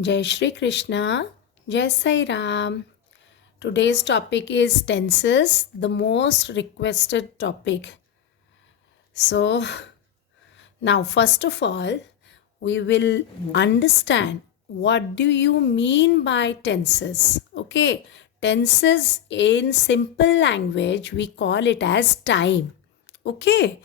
Jai Shri Krishna, Jai Sai Ram. Today's topic is tenses, the most requested topic. So, now first of all, we will understand what do you mean by tenses. Okay, tenses in simple language we call it as time. Okay,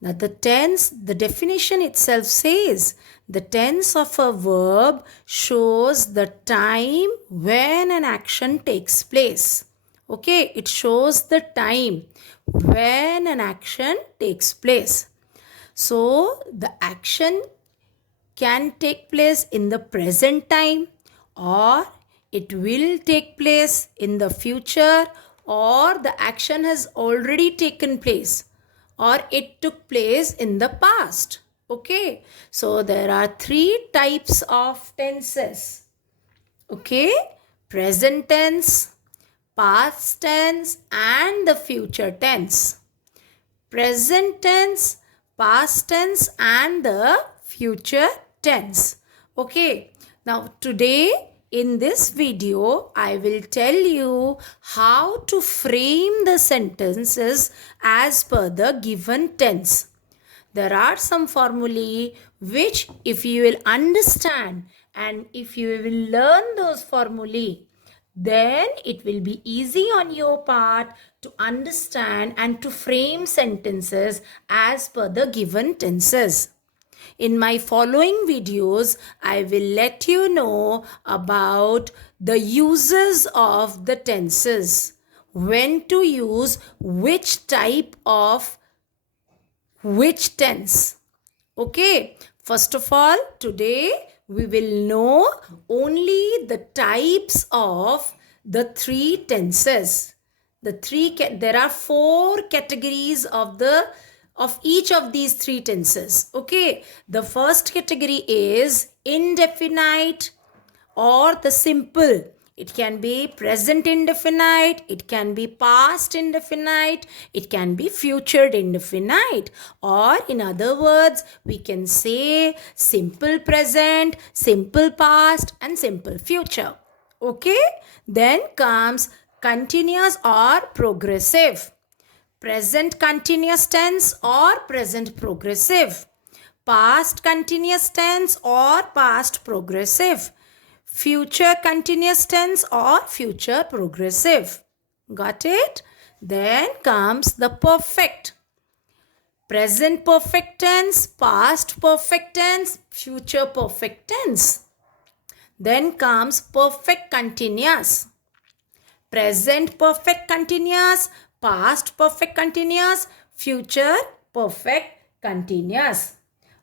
now the tense, the definition itself says the tense of a verb shows the time when an action takes place. Okay, it shows the time when an action takes place. So the action can take place in the present time, or it will take place in the future, or the action has already taken place, or it took place in the past. Okay, so there are three types of tenses. Okay, present tense, past tense, and the future tense. Present tense, past tense, and the future tense. Okay, now today in this video I will tell you how to frame the sentences as per the given tense. There are some formulae which if you will understand and if you will learn those formulae, then it will be easy on your part to understand and to frame sentences as per the given tenses. In my following videos, I will let you know about the uses of the tenses, when to use which type of which tense. Okay, first of all, today we will know only the types of the three tenses. There are four categories of each of these three tenses. Okay, the first category is indefinite or the simple. It can be present indefinite, it can be past indefinite, it can be future indefinite. Or in other words, we can say simple present, simple past, and simple future. Okay, then comes continuous or progressive. Present continuous tense or present progressive. Past continuous tense or past progressive. Future continuous tense or future progressive. Got it? Then comes the perfect. Present perfect tense, past perfect tense, future perfect tense. Then comes perfect continuous. Present perfect continuous, past perfect continuous, future perfect continuous.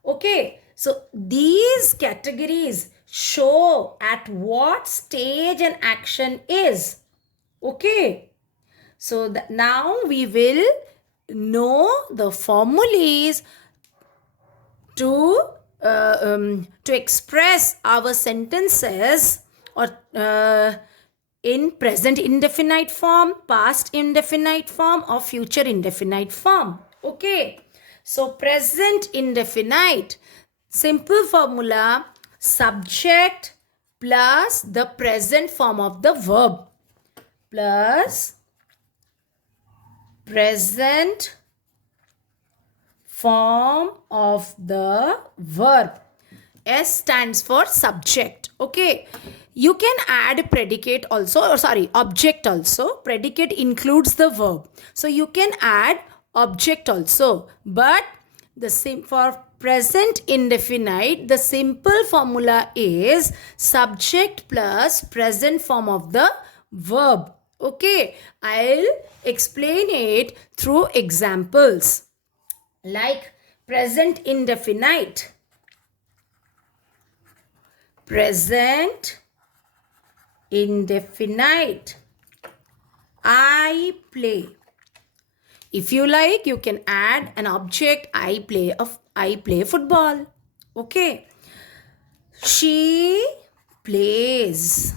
Okay, so these categories show at what stage an action is. Okay, so now we will know the formulas to express our sentences or in present indefinite form, past indefinite form, or future indefinite form. Okay, so present indefinite, simple formula, subject plus the present form of the verb plus present form of the verb. S stands for subject. Okay, you can add predicate also, or sorry, object also. Predicate includes the verb, so you can add object also. But the same for present indefinite, the simple formula is subject plus present form of the verb. Okay, I'll explain it through examples like present indefinite. Present indefinite. I play. If you like, you can add an object. I play football. Okay. She plays.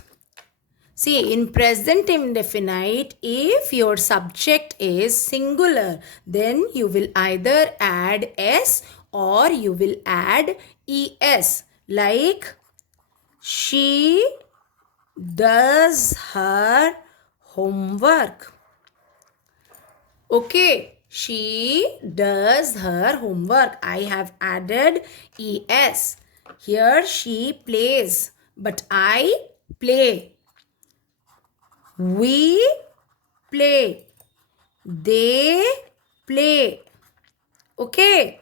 See, in present indefinite, if your subject is singular, then you will either add s or you will add es. Like She does her homework. Okay, she does her homework. I have added es. Here she plays, but I play. We play. They play. Okay.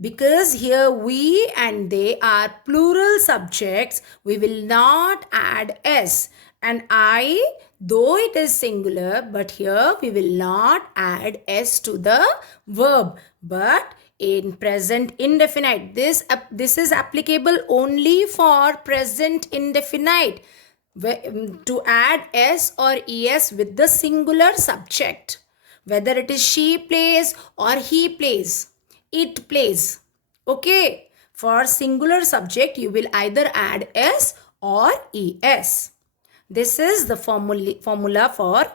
Because here we and they are plural subjects, we will not add s. And I, though it is singular, but here we will not add s to the verb. But in present indefinite, this is applicable only for present indefinite, to add s or es with the singular subject, whether it is she plays or he plays, it plays. Okay, for singular subject you will either add s or es. This is the formula for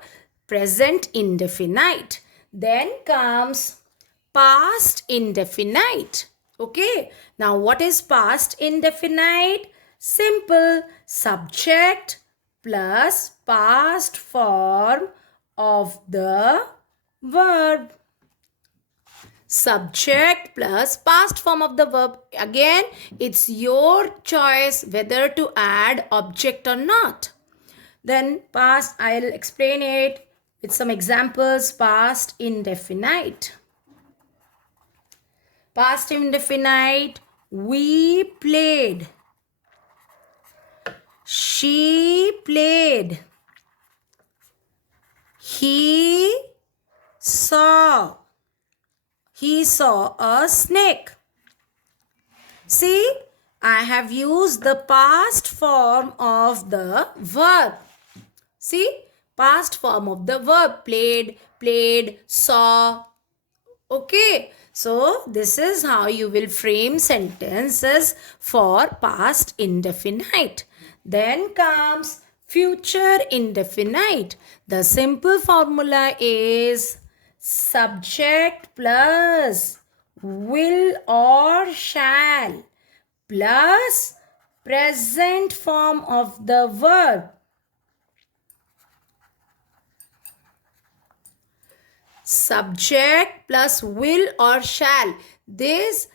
present indefinite. Then comes past indefinite. Okay, now what is past indefinite? Simple. Subject plus past form of the verb. Subject plus past form of the verb. Again, it's your choice whether to add object or not. Then past, I'll explain it with some examples. Past indefinite. Past indefinite, we played. She played. He saw. He saw a snake. See, I have used the past form of the verb. See, past form of the verb. Played, played, saw. Okay, so this is how you will frame sentences for past indefinite. Then comes future indefinite. The simple formula is subject plus will or shall plus present form of the verb. Subject plus will or shall. These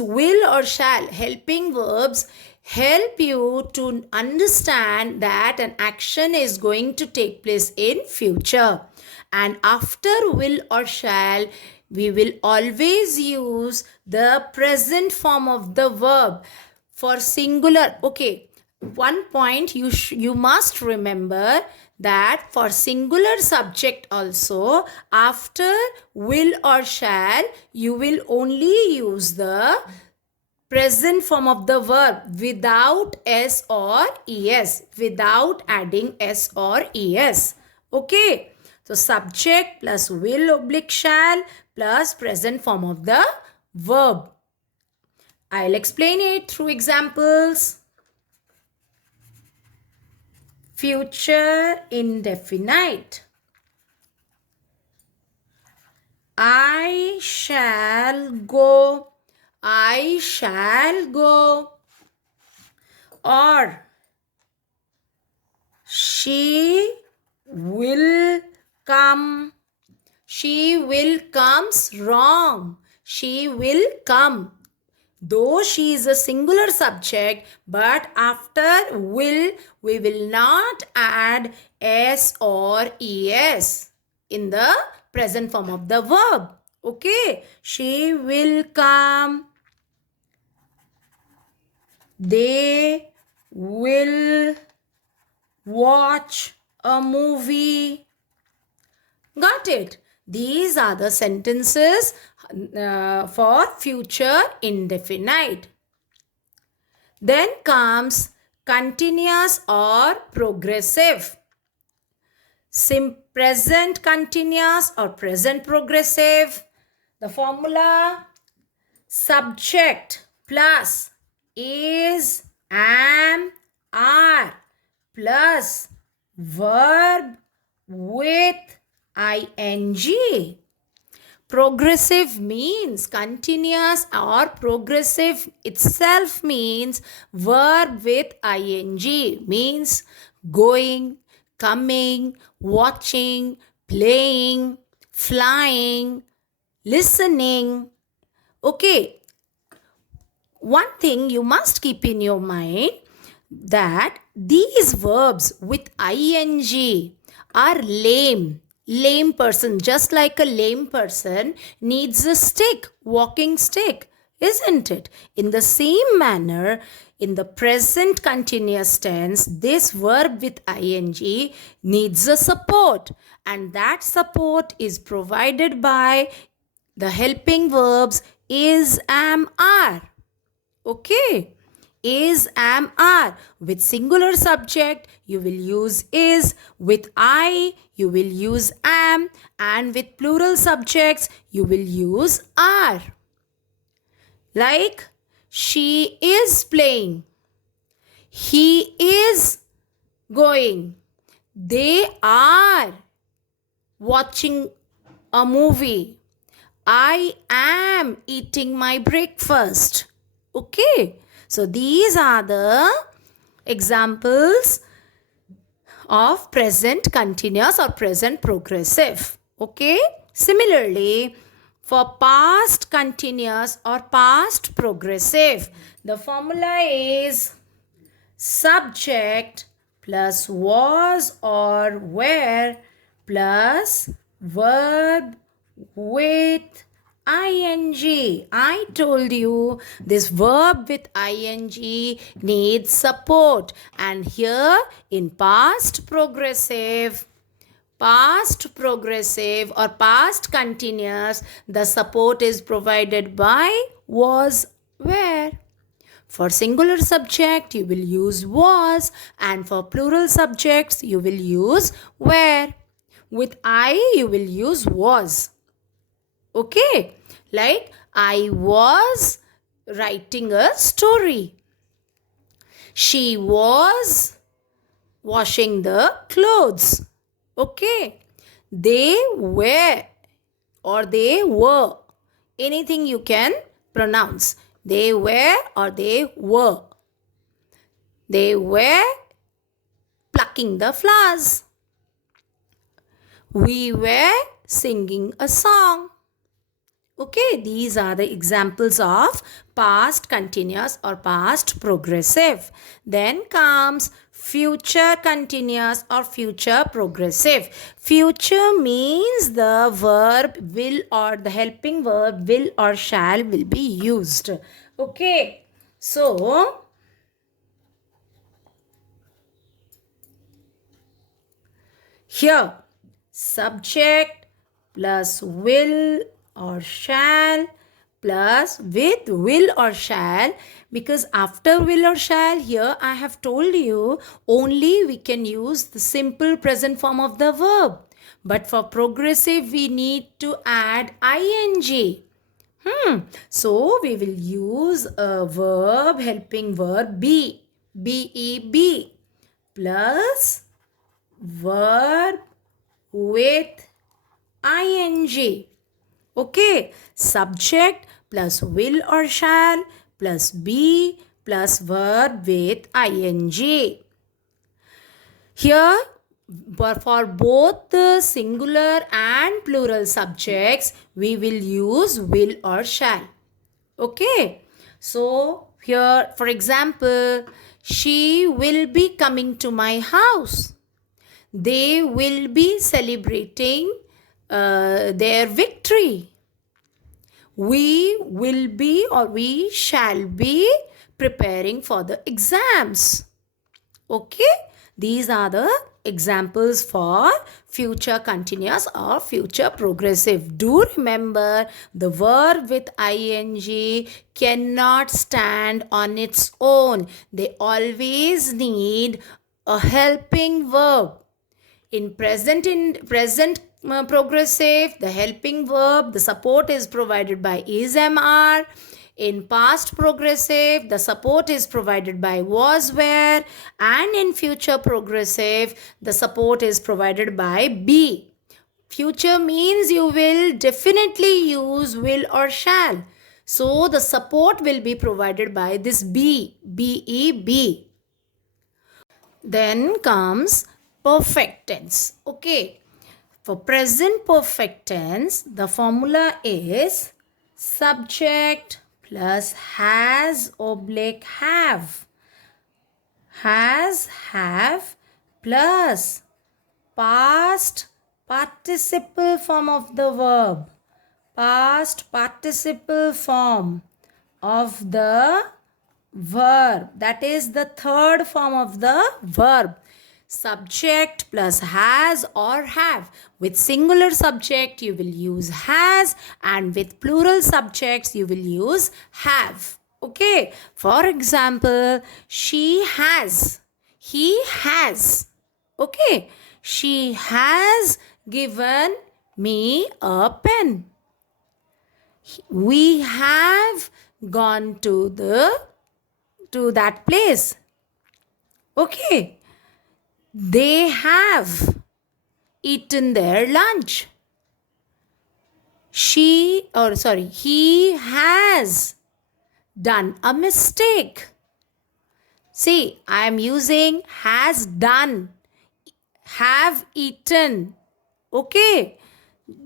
will or shall helping verbs help you to understand that an action is going to take place in future. And after will or shall, we will always use the present form of the verb for singular. Okay, one point you must remember that for singular subject also, after will or shall, you will only use the present form of the verb without s or es, without adding s or es. Okay, so subject plus will oblique shall plus present form of the verb. I'll explain it through examples. Future indefinite. I shall go. I shall go. Or she will come. She will comes wrong. She will come. Though she is a singular subject, but after will, we will not add s or es in the present form of the verb. Okay, she will come. They will watch a movie. Got it? These are the sentences for future indefinite. Then comes continuous or progressive. Present continuous or present progressive. The formula: subject plus is, am, are plus verb with ing. Progressive means continuous, or progressive itself means verb with ing, means going, coming, watching, playing, flying, listening. Okay, one thing you must keep in your mind, that these verbs with ing are lame. Lame person, just like a lame person needs a stick, walking stick, isn't it? In the same manner, in the present continuous tense, this verb with ing needs a support, and that support is provided by the helping verbs is, am, are. Okay. Is, am, are. With singular subject, you will use is. With I, you will use am. And with plural subjects, you will use are. Like, she is playing. He is going. They are watching a movie. I am eating my breakfast. Okay, so these are the examples of present continuous or present progressive. Okay, similarly, for past continuous or past progressive, the formula is subject plus was or were plus verb with ing. I told you this verb with ing needs support, and here in past progressive or past continuous, the support is provided by was, were. For singular subject, you will use was, and for plural subjects, you will use were. With I, you will use was. Okay, like I was writing a story. She was washing the clothes. Okay, they were or they were. Anything you can pronounce. They were or they were. They were plucking the flowers. We were singing a song. Okay, these are the examples of past continuous or past progressive. Then comes future continuous or future progressive. Future means the verb will or the helping verb will or shall will be used. Okay, so here subject plus will or shall plus with will or shall, because after will or shall here I have told you only we can use the simple present form of the verb, but for progressive we need to add ing. So we will use a verb, helping verb be, B-E-B, plus verb with ing. Okay, subject plus will or shall plus be plus verb with ing. Here, for both the singular and plural subjects, we will use will or shall. Okay, so here, for example, she will be coming to my house. They will be celebrating their victory. We will be or we shall be preparing for the exams. Okay, these are the examples for future continuous or future progressive. Do remember the verb with ing cannot stand on its own. They always need a helping verb. In present progressive, the helping verb, the support is provided by is, am, are. In past progressive, the support is provided by was, were. And in future progressive, the support is provided by be. Future means you will definitely use will or shall. So the support will be provided by this be, be. Then comes perfect tense. Okay. For present perfect tense, the formula is subject plus has oblique have. Has, have plus past participle form of the verb. Past participle form of the verb. That is the third form of the verb. Subject plus has or have. With singular subject, you will use has, and with plural subjects, you will use have. Okay. For example, she has. He has. Okay. She has given me a pen. We have gone to that place. Okay. They have eaten their lunch. He has done a mistake. See, I am using has done, have eaten. Okay.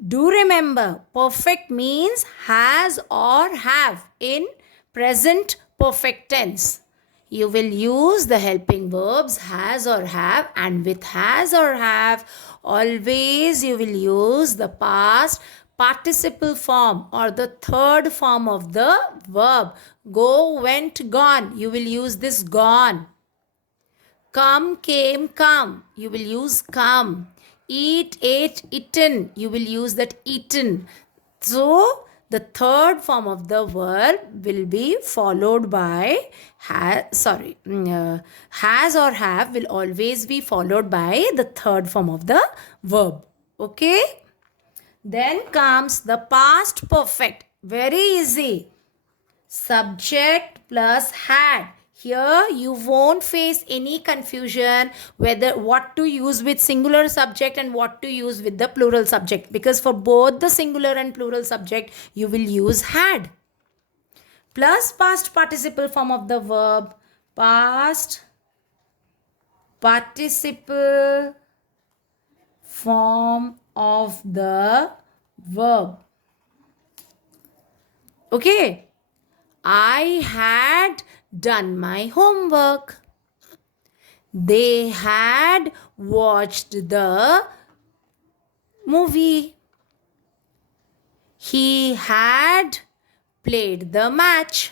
Do remember, perfect means has or have in present perfect tense. You will use the helping verbs has or have, and with has or have, always you will use the past participle form or the third form of the verb. Go, went, gone. You will use this gone. Come, came, come. You will use come. Eat, ate, eaten. You will use that eaten. So, the third form of the verb will be followed by has or have will always be followed by the third form of the verb. Okay? Then comes the past perfect. Very easy. Subject plus had. Here you won't face any confusion whether what to use with singular subject and what to use with the plural subject, because for both the singular and plural subject you will use had. Plus past participle form of the verb. Past participle form of the verb. Okay. I had done my homework. They had watched the movie. He had played the match.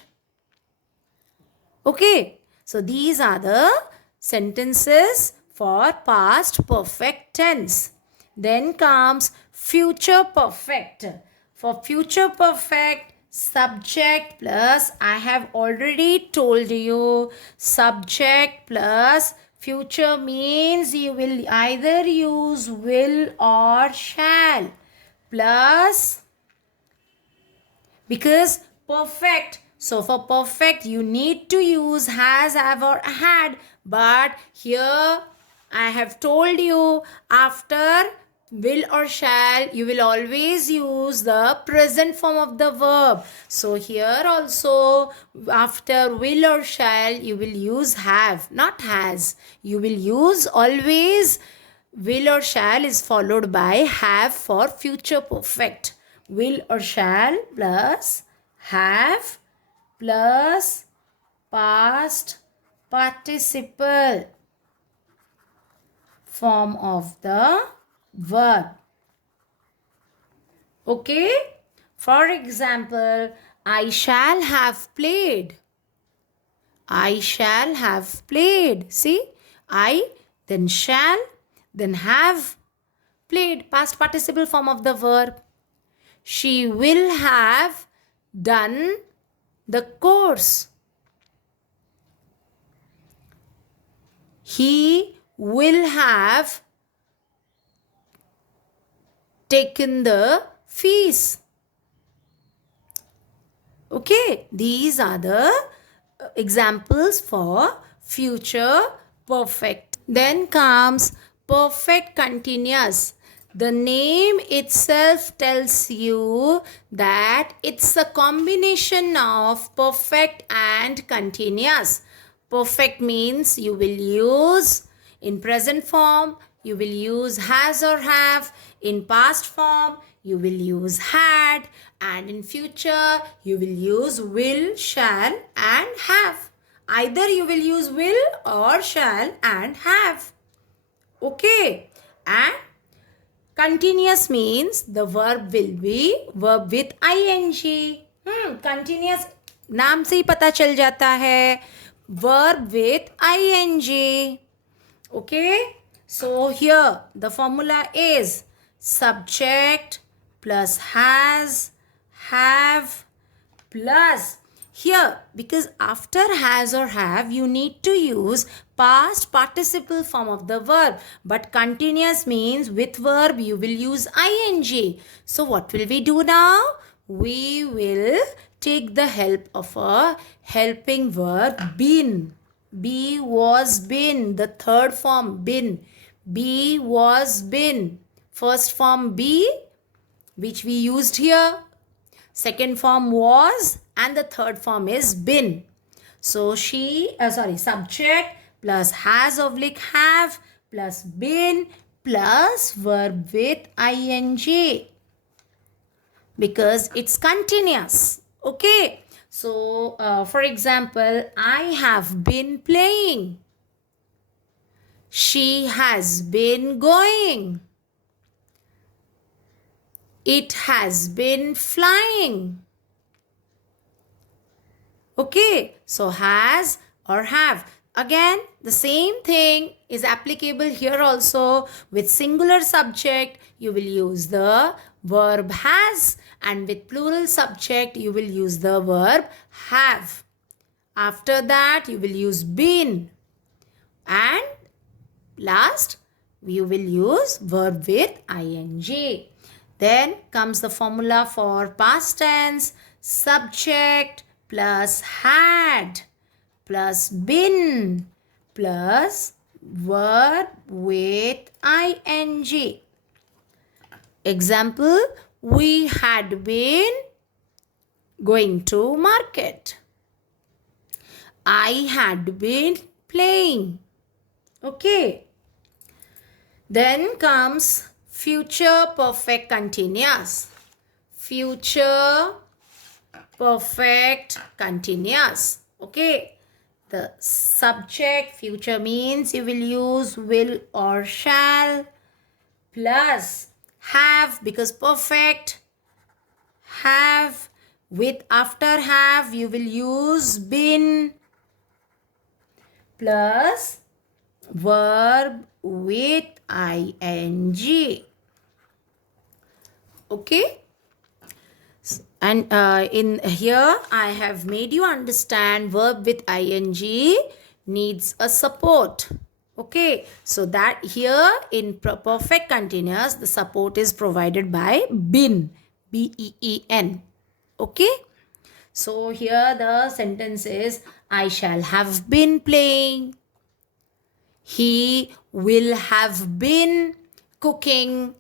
Okay, so these are the sentences for past perfect tense. Then comes future perfect. For future perfect, subject plus, I have already told you, subject plus future means you will either use will or shall, plus, because perfect, so for perfect you need to use has, have or had, but here I have told you after will or shall you will always use the present form of the verb. So here also after will or shall you will use have, not has. You will use always will or shall is followed by have for future perfect. Will or shall plus have plus past participle form of the verb. Okay? For example, I shall have played. I shall have played. See? I, then shall, then have played. Past participle form of the verb. She will have done the course. He will have taken the fees. Okay, these are the examples for future perfect. Then comes perfect continuous. The name itself tells you that it's a combination of perfect and continuous. Perfect means you will use in present form, you will use has or have. In past form, you will use had. And in future, you will use will, shall and have. Either you will use will or shall and have. Okay. And continuous means the verb will be verb with ing. Continuous नाम से ही पता चल जाता है. Verb with ing. Okay. So here the formula is subject plus has, have plus. Here, because after has or have, you need to use past participle form of the verb. But continuous means with verb, you will use ing. So what will we do now? We will take the help of a helping verb been. Be, was, been. The third form, been. Be, was, been. First form, be, which we used here. Second form was, and the third form is been. So subject plus has oblique have plus been plus verb with ing, because it's continuous. Okay. So for example, I have been playing. She has been going. It has been flying. Okay, so has or have. Again, the same thing is applicable here also. With singular subject, you will use the verb has, and with plural subject, you will use the verb have. After that, you will use been. And last, you will use verb with ing. Then comes the formula for past tense. Subject plus had plus been plus verb with ing. Example, we had been going to market. I had been playing. Okay. Then comes future perfect continuous. Future perfect continuous. Okay. The subject future means you will use will or shall plus have, because perfect have. With after have you will use been plus verb with ing. Okay. And in here I have made you understand verb with ing needs a support. Okay, so that here in perfect continuous the support is provided by been, been. Okay, so here the sentence is I shall have been playing. He will have been cooking.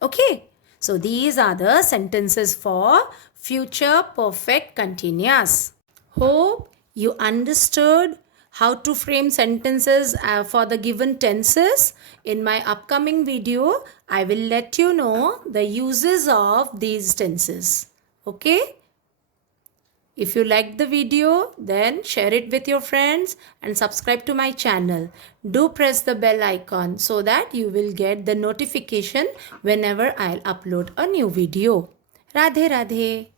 Okay, so these are the sentences for future perfect continuous. Hope you understood how to frame sentences for the given tenses. In my upcoming video, I will let you know the uses of these tenses. Okay? If you liked the video, then share it with your friends and subscribe to my channel. Do press the bell icon so that you will get the notification whenever I'll upload a new video. Radhe Radhe.